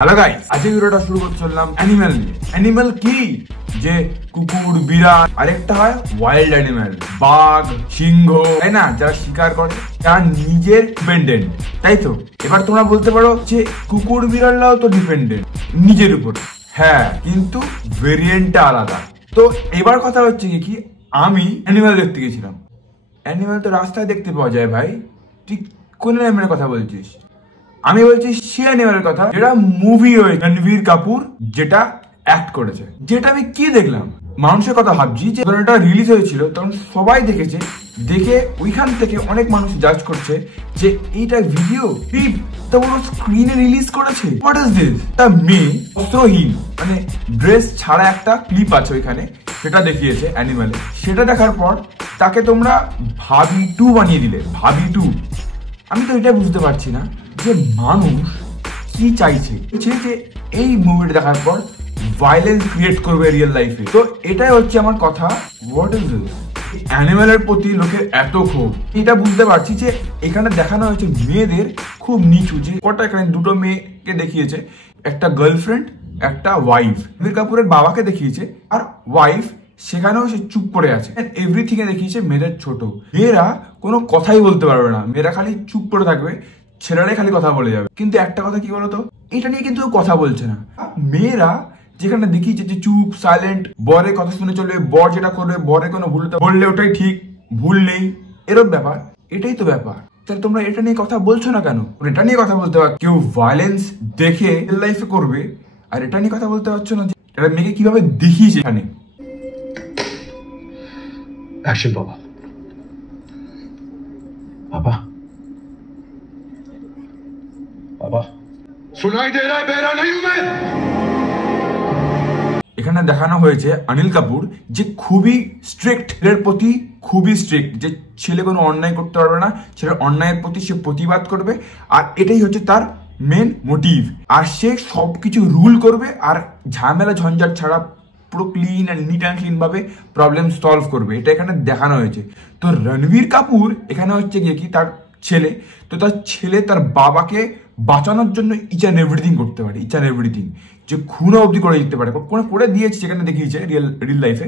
Hello guys, আজকে ভিডিওটা শুরু করতে চললাম অ্যানিমাল নিয়ে। অ্যানিমাল কি? যে কুকুর, বিড়াল, আরেকটা হয় ওয়াইল্ড অ্যানিমাল, বাঘ, সিংহ, তাই না? যারা শিকার করে তার নিজের ডিপেন্ডেন্ট, তাই তো? এবার তোমরা বলতে পারো যে কুকুর বিড়ালরাও তো ডিপেন্ডেন্ট নিজের উপর। হ্যাঁ, কিন্তু ভেরিয়েন্টটা আলাদা। তো এবার কথা হচ্ছে কি, আমি অ্যানিমাল দেখতে গেছিলাম। অ্যানিমাল তো রাস্তায় দেখতে পাওয়া যায় ভাই। তুই কোন অ্যানিমালের কথা বলছিস? আমি বলছি সে অ্যানিমালের কথা যেটা মুভি হয়েছে, রণবীর কাপুর যেটা অ্যাক্ট করেছে। যেটা আমি কি দেখলাম, মানুষের কথা ভাবছি যে যখন এটা রিলিজ হয়েছিল তখন সবাই দেখেছে, দেখে ওইখান থেকে অনেক মানুষ জাজ করছে যে এইটা ভিডিও ক্লিপ তো বড় স্ক্রিনে রিলিজ করেছে। What is this? তা মেয়ে অস্ত্রহীন, মানে ড্রেস ছাড়া একটা ক্লিপ আছে ওইখানে, সেটা দেখিয়েছে অ্যানিমালে। সেটা দেখার পর তাকে তোমরা ভাবি 2 বানিয়ে দিলে। ভাবি 2, আমি তো এটা বুঝতে পারছি না যে মানুষ কি চাইছে যে এই মুভিটা দেখার পর ভায়োলেন্স ক্রিয়েট করবে রিয়েল লাইফে। তো এটাই হচ্ছে আমার কথা। What is this? অ্যানিমালের প্রতি লোকের এত ক্ষোভ, এটা বুঝতে পারছি যে এখানে দেখানো হয়েছে মেয়েদের খুব নিচু। যে কটা এখানে দুটো মেয়েকে দেখিয়েছে, একটা গার্লফ্রেন্ড, একটা ওয়াইফ। রণবীর কাপুরের বাবাকে দেখিয়েছে, আর ওয়াইফ সেখানেও সে চুপ করে আছে। এভরিথিং এ দেখিয়েছে মেয়েদের ছোট। মেয়েরা কোনো কথাই বলতে পারবে না, মেয়েরা খালি চুপ করে থাকবে, ছেলেরাই খালি কথা বলে যাবে। কিন্তু একটা কথা কি বলতো, এটা নিয়ে কিন্তু কথা বলছে না। মেয়েরা যেখানে দেখিয়েছে যে চুপ, সাইলেন্ট, বরের কথা শুনে চলবে, বর যেটা করবে, বরের কোনো ভুল বললে ওটাই ঠিক, ভুল নেই, এরকম ব্যাপার। এটাই তো ব্যাপার। তাহলে তোমরা এটা নিয়ে কথা বলছো না কেন? এটা নিয়ে কথা বলতে পার, কেউ ভায়োলেন্স দেখে রিয়েল লাইফে করবে, আর এটা নিয়ে কথা বলতে পারছো না যে এটা মেয়েকে কিভাবে দেখিয়েছে এখানে। एक्शन पापा। पापा पापा सुनाई दे रहा है? बेरा नहीं हूं मैं। এখানে দেখানো হয়েছে অনিল কাপুর যে খুবই স্ট্রিক্ট, ছেলের প্রতি খুবই স্ট্রিক্ট, যে ছেলে কোনো অন্যায় করতে পারবে না, ছেলের অন্যায়ের প্রতি সে প্রতিবাদ করবে, আর এটাই হচ্ছে তার মেন মোটিভ। আর সে সবকিছু রুল করবে, আর ঝামেলা ঝঞ্ঝাট ছাড়া পুরো clean and neat and clean ভাবে প্রবলেম সলভ করবে। এটা এখানে দেখানো হয়েছে। তো রণবীর কাপুর এখানে হচ্ছে গিয়ে কি তার ছেলে, তো তার ছেলে তার বাবাকে বাঁচানোর জন্য ইচ অ্যান্ড এভরিথিং করতে পারে, ইচ অ্যান্ড এভরিথিং, যে খুনও অবধি করে দিতে পারে, করে দিয়েছে যেখানে দেখিয়েছে রিয়েল লাইফে।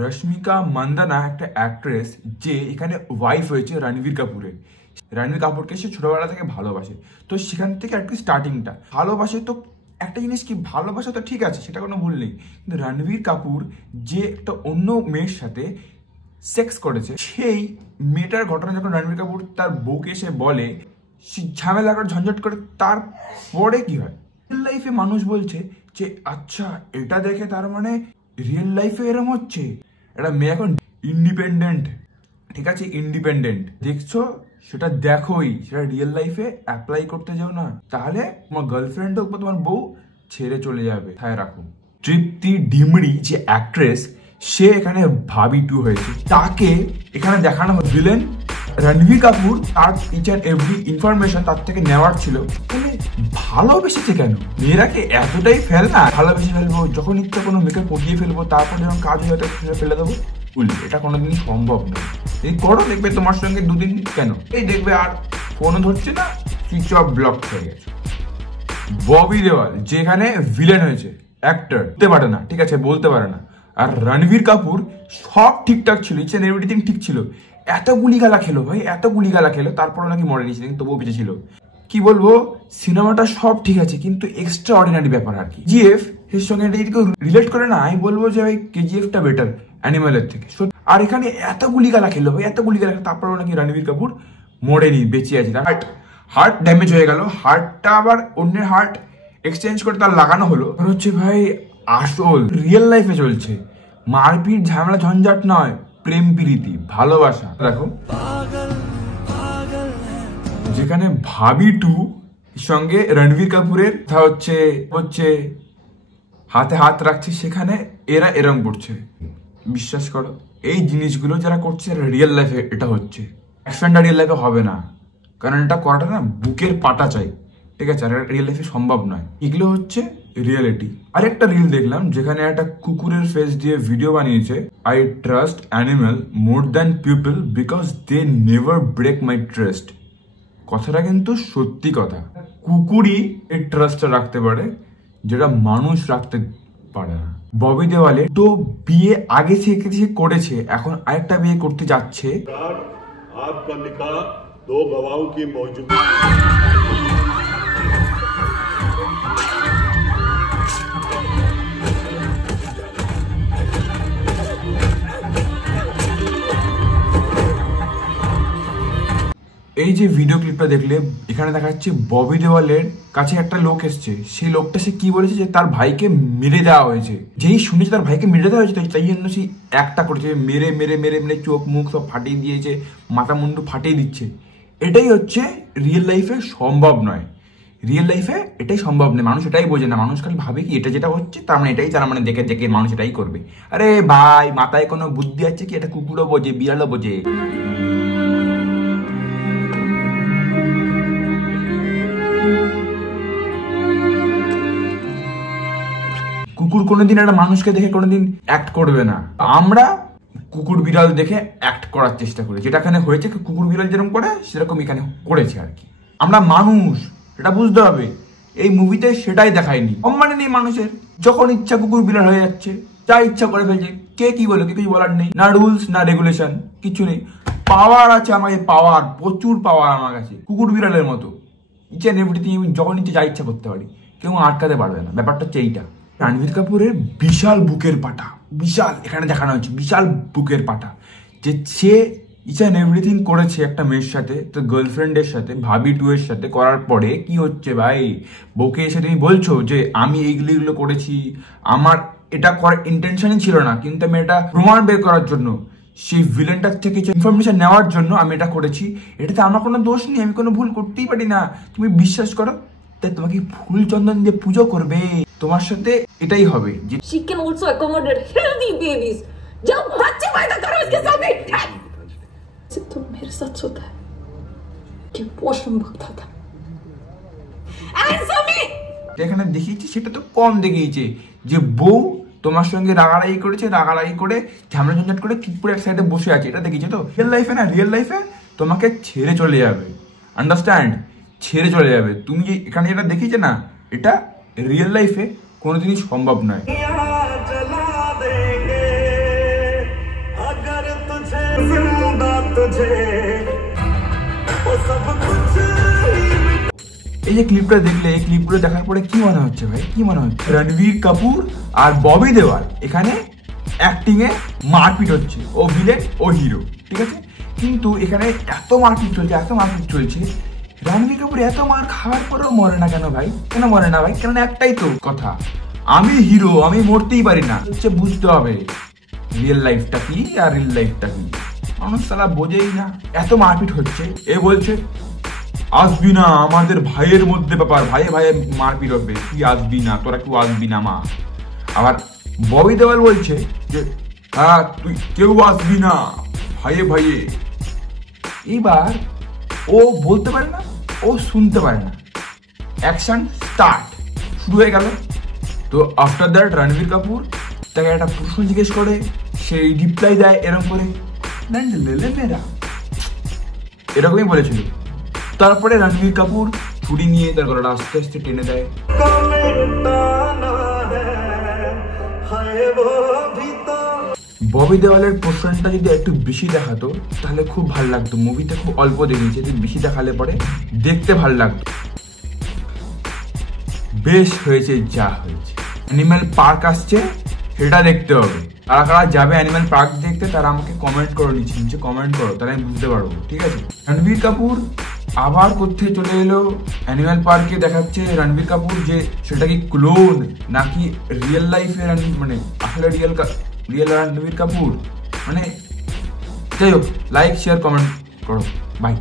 রশ্মিকা মান্দানা একটা অ্যাক্ট্রেস যে এখানে ওয়াইফ হয়েছে রণবীর কাপুরের। রণবীর কাপুরকে সে ছোটবেলা থেকে ভালোবাসে, তো সেখান থেকে আর কি স্টার্টিংটা ভালোবাসে। তো একটা জিনিস কি, ভালোবাসা তো ঠিক আছে, সেটা কোনো ভুল নেই, কিন্তু রণবীর কাপুর যে একটা অন্য মেয়ের সাথে সেক্স করেছে, সেই মেয়েটার ঘটনা যখন রণবীর কাপুর তার বউকে এসে বলে, সে ঝামেলা করে ঝঞ্ঝট করে, তারপরে কি হয় রিয়েল লাইফে মানুষ বলছে যে আচ্ছা এটা দেখে তার মানে রিয়েল লাইফে এরম হচ্ছে। একটা মেয়ে এখন ইন্ডিপেন্ডেন্ট, ঠিক আছে, ইন্ডিপেন্ডেন্ট দেখছো, সেটা দেখোই, সেটা রিয়েল লাইফে অ্যাপ্লাই করতে যাও না, তাহলে তোমার গার্লফ্রেন্ড হোক বা তোমার বউ ছেড়ে চলে যাবে। থায় রাখো। তৃপ্তি ডিমরি যে অ্যাক্ট্রেস, সে এখানে ভাবি 2 হয়েছে। তাকে এখানে দেখানো ভিলেন। রণবীর কাপুর তার ইচ অ্যান্ড এভরি ইনফরমেশন তার থেকে নেওয়ার ছিল। ভালোবেসেছে কেন? মেয়েরাকে এতটাই ফেল না, ভালোবেসে ফেলবো, যখন ইচ্ছা কোনো মেয়েকে পটিয়ে ফেলবো, তারপর যখন কাজ হয়ে যাবে ফেলে দেবো। এটা কোনোদিনই সম্ভব নয়। এই করো, দেখবে তোমার সঙ্গে 2 দিন কেন, এই দেখবে আর ফোনও ধরছে না, সুইচ অফ ব্লক হয়ে গেছে। ববি দেওয়াল যেখানে ভিলেন হয়েছে, অ্যাক্টর, বলতে পারে না, ঠিক আছে, বলতে পারে না। আর রণবীর কাপুর সব ঠিকঠাক ছিল, ইচ অ্যান্ড এভরিথিং ঠিক ছিল। এত গুলিগালা খেলো ভাই, এত গুলিগালা খেলো, তারপরে নাকি মরে নিয়েছে, কিন্তু তবুও বেঁচে ছিল। কি বলবো, সিনেমাটা সব ঠিক আছে, কিন্তু এক্সট্রা অর্ডিনারি ব্যাপার আর কি। জিএফ এর সঙ্গে এটা যদি কেউ রিলেট করে না, আমি বলবো যে ভাই কেজিএফটা বেটার অ্যানিমালের থেকে। আর এখানে এত গুলিগালা খেলো ভাই, এত গুলিগালা খেলো, তারপরেও নাকি রণবীর কাপুর মরেনি, বেঁচে আছে। তার হার্ট ড্যামেজ হয়ে গেল, হার্টটা আবার অন্যের হার্ট এক্সচেঞ্জ করে তার লাগানো হলো। হচ্ছে ভাই আসল রিয়েল লাইফে চলছে, মারপিট ঝামেলা ঝঞ্ঝাট নয়, প্রেম প্রীতি ভালোবাসা। দেখো যেখানে ভাবি 2 সঙ্গে রণবীর কাপুরের হচ্ছে হাতে হাত রাখছে, সেখানে এরা এরম করছে। বিশ্বাস করো, এই জিনিসগুলো যারা করছে রিয়েল লাইফে এটা হচ্ছে, অ্যাকশনটা রিয়েল লাইফে হবে না, কারণ এটা করাটা না বুকের পাটা চাই, ঠিক আছে, আর রিয়েল লাইফে সম্ভব নয়। এগুলো হচ্ছে রিয়েলিটি। আরেকটা রিল দেখলাম যেখানে একটা কুকুরের ফেস দিয়ে ভিডিও বানিয়েছে, I trust animal more than people because they never break my trust. কথাটা কিন্তু সত্যি কথা, কুকুরই এই ট্রাস্টটা রাখতে পারে, যেটা মানুষ রাখতে পারে না। ববি দেওয়ালে তো বিয়ে আগে থেকে সে করেছে, এখন আরেকটা বিয়ে করতে যাচ্ছে। आपका निकाह 2 गवाहों की मौजूदगी। এই যে ভিডিও ক্লিপটা দেখলে এখানে দেখা যাচ্ছে ববি দেওয়ালের কাছে একটা লোক এসছে। সেই লোকটা সে কি বলেছে যে তার ভাইকে মেরে দেওয়া হয়েছে। যেই শুনেছে তার ভাইকে মেরে দেওয়া হয়েছে তাই জন্য সে একটা করেছে, মেরে মেরে মেরে মেরে চোখ মুখ সব ফাটিয়ে দিয়েছে, মাথা মুন্ডু ফাটিয়ে দিচ্ছে। এটাই হচ্ছে রিয়েল লাইফে সম্ভব নয়। রিয়েল লাইফে এটাই সম্ভব নয়। মানুষ এটাই বোঝে না, মানুষ খালি ভাবে কি এটা যেটা হচ্ছে তার মানে এটাই, তার মানে দেখে দেখে মানুষ এটাই করবে। আরে ভাই মাথায় কোনো বুদ্ধি আছে কি? এটা কুকুরও বোঝে, বিড়ালও বোঝে। কুকুর কোনোদিন একটা মানুষকে দেখে কোনোদিন অ্যাক্ট করবে না। আমরা কুকুর বিড়াল দেখে অ্যাক্ট করার চেষ্টা করি, যেটা এখানে হয়েছে কুকুর বিড়াল যেরকম করে সেরকম এখানে করেছে আর কি। আমরা মানুষ, এটা বুঝতে হবে। এই মুভিতে সেটাই দেখায়নি। সম্মান নেই মানুষের, যখন ইচ্ছা কুকুর বিড়াল হয়ে যাচ্ছে, যা ইচ্ছা করে ফেলছে। কে কি বলে কিছু বলার নেই, না রুলস না রেগুলেশন, কিছু নেই। পাওয়ার আছে আমার কাছে, পাওয়ার, প্রচুর পাওয়ার আমার কাছে, কুকুর বিড়ালের মতো। ইচ্ছা এভরিথিং আমি যখন ইচ্ছে যা ইচ্ছা করতে পারি, কেউ আটকাতে পারবে না। ব্যাপারটা হচ্ছে এইটা। রণবীর কাপুরের বিশাল বুকের পাটা, বিশাল, এখানে দেখানো হচ্ছে বিশাল বুকের পাটা, যে সে ইচ অ্যান্ড এভরিথিং করেছে একটা মেয়ের সাথে, তো গার্লফ্রেন্ডের সাথে, ভাবি 2 এর সাথে করার পরে কি হচ্ছে ভাই? বউকে এসে তুমি বলছো যে আমি এইগুলো করেছি, আমার এটা করার ইন্টেনশনই ছিল না, কিন্তু আমি এটা প্রমাণ বের করার জন্য, সেই ভিলেনটার থেকে ইনফরমেশন নেওয়ার জন্য আমি এটা করেছি। এটাতে আমার কোনো দোষ নেই, আমি কোনো ভুল করতেই পারি না। তুমি বিশ্বাস করো, তাই তোমাকে ফুল চন্দন দিয়ে পুজো করবে, তোমার সাথে এটাই হবে। She can also accommodate healthy babies. जब बच्चे पैदा करो इसके सामने तो मेरे साथ सोता है कि वॉशरूम भगता था। Answer me! এখানে দেখিয়েছি সেটা তো কম দেখিয়েছে, যে বউ তোমার সঙ্গে রাগারাগি করেছে, রাগারাগি করে ঝামেলা ঝঞ্ঝাট করে চুপপুরে এক সাইডে বসে আছে, এটা দেখিয়েছে। তো রিয়েল লাইফে না, রিয়েল লাইফে তোমাকে ছেড়ে চলে যাবে, আন্ডারস্ট্যান্ড? ছেড়ে চলে যাবে। তুমি যে এখানে যেটা দেখিয়েছে না, এটা রিয়েল লাইফে কোনোদিনই সম্ভব নয়। এই যে ক্লিপটা দেখলে, এই ক্লিপগুলো দেখার পরে কি মনে হচ্ছে ভাই? কি মনে হচ্ছে? রণবীর কাপুর আর ববি দেওয়াল এখানে অ্যাক্টিং এ মারপিট হচ্ছে, ও ভিলেন ও হিরো, ঠিক আছে? কিন্তু এখানে এত মারপিট চলছে, এত মারপিট চলছে, রণবীর কাপুর এত মার খাওয়ার পরেও মরে না কেন ভাই? কেন মরে না ভাই? কেন? একটাই তো কথা, আমি হিরো, আমি মরতেই পারি না। হচ্ছে বুঝতে হবে রিয়েল লাইফটা কি আর রিয়েল লাইফটা কি। মানুষ সালা বোঝেই না। এত মারপিট হচ্ছে, এ বলছে আসবি না, আমাদের ভাইয়ের মধ্যে ব্যাপার, ভাইয়ে ভাইয়ে মারপিট হবে, তুই আসবি না, তোরা কেউ আসবি না মা। আবার ববি দেওয়াল বলছে যে হ্যাঁ তুই কেউ আসবি না, ভাইয়ে ভাইয়ে। এইবার ও বলতে পারে না, ও শুনতে পারে না। অ্যাকশন স্টার্ট, শুরু হয়ে গেল। তো আফটার দ্যাট রণবীর কাপুর তাকে একটা প্রশ্ন জিজ্ঞেস করে, সেই রিপ্লাই দেয় এরকম করে, লেলে মেরা, এরকমই বলেছিল। তারপরে রণবীর কাপুর ছুরি নিয়ে তার গলাটা আস্তে আস্তে টেনে দেয়। ববি দেওয়ালের পোর্শনটা যদি একটু বেশি দেখাতো তাহলে খুব ভালো লাগতো। মুভিতে খুব অল্প দেখিয়েছে, যদি বেশি দেখালে পরে দেখতে ভালো লাগতো। বেশ হয়েছে যা হয়েছে। অ্যানিম্যাল পার্ক আসছে, সেটা দেখতে হবে। কারা কারা যাবে অ্যানিম্যাল পার্ক দেখতে তারা আমাকে কমেন্ট করো, নিচে কমেন্ট করো, তাহলে আমি বুঝতে পারবো, ঠিক আছে? রণবীর কাপুর আবার কোথায় চলে এলো? অ্যানিম্যাল পার্কে দেখাচ্ছে রণবীর কাপুর যে সেটা কি ক্লোন নাকি রিয়েল লাইফের, মানে আসলে রিয়েল রণবীর কাপুর, মানে যাই হোক, লাইক শেয়ার কমেন্ট করো, বাই।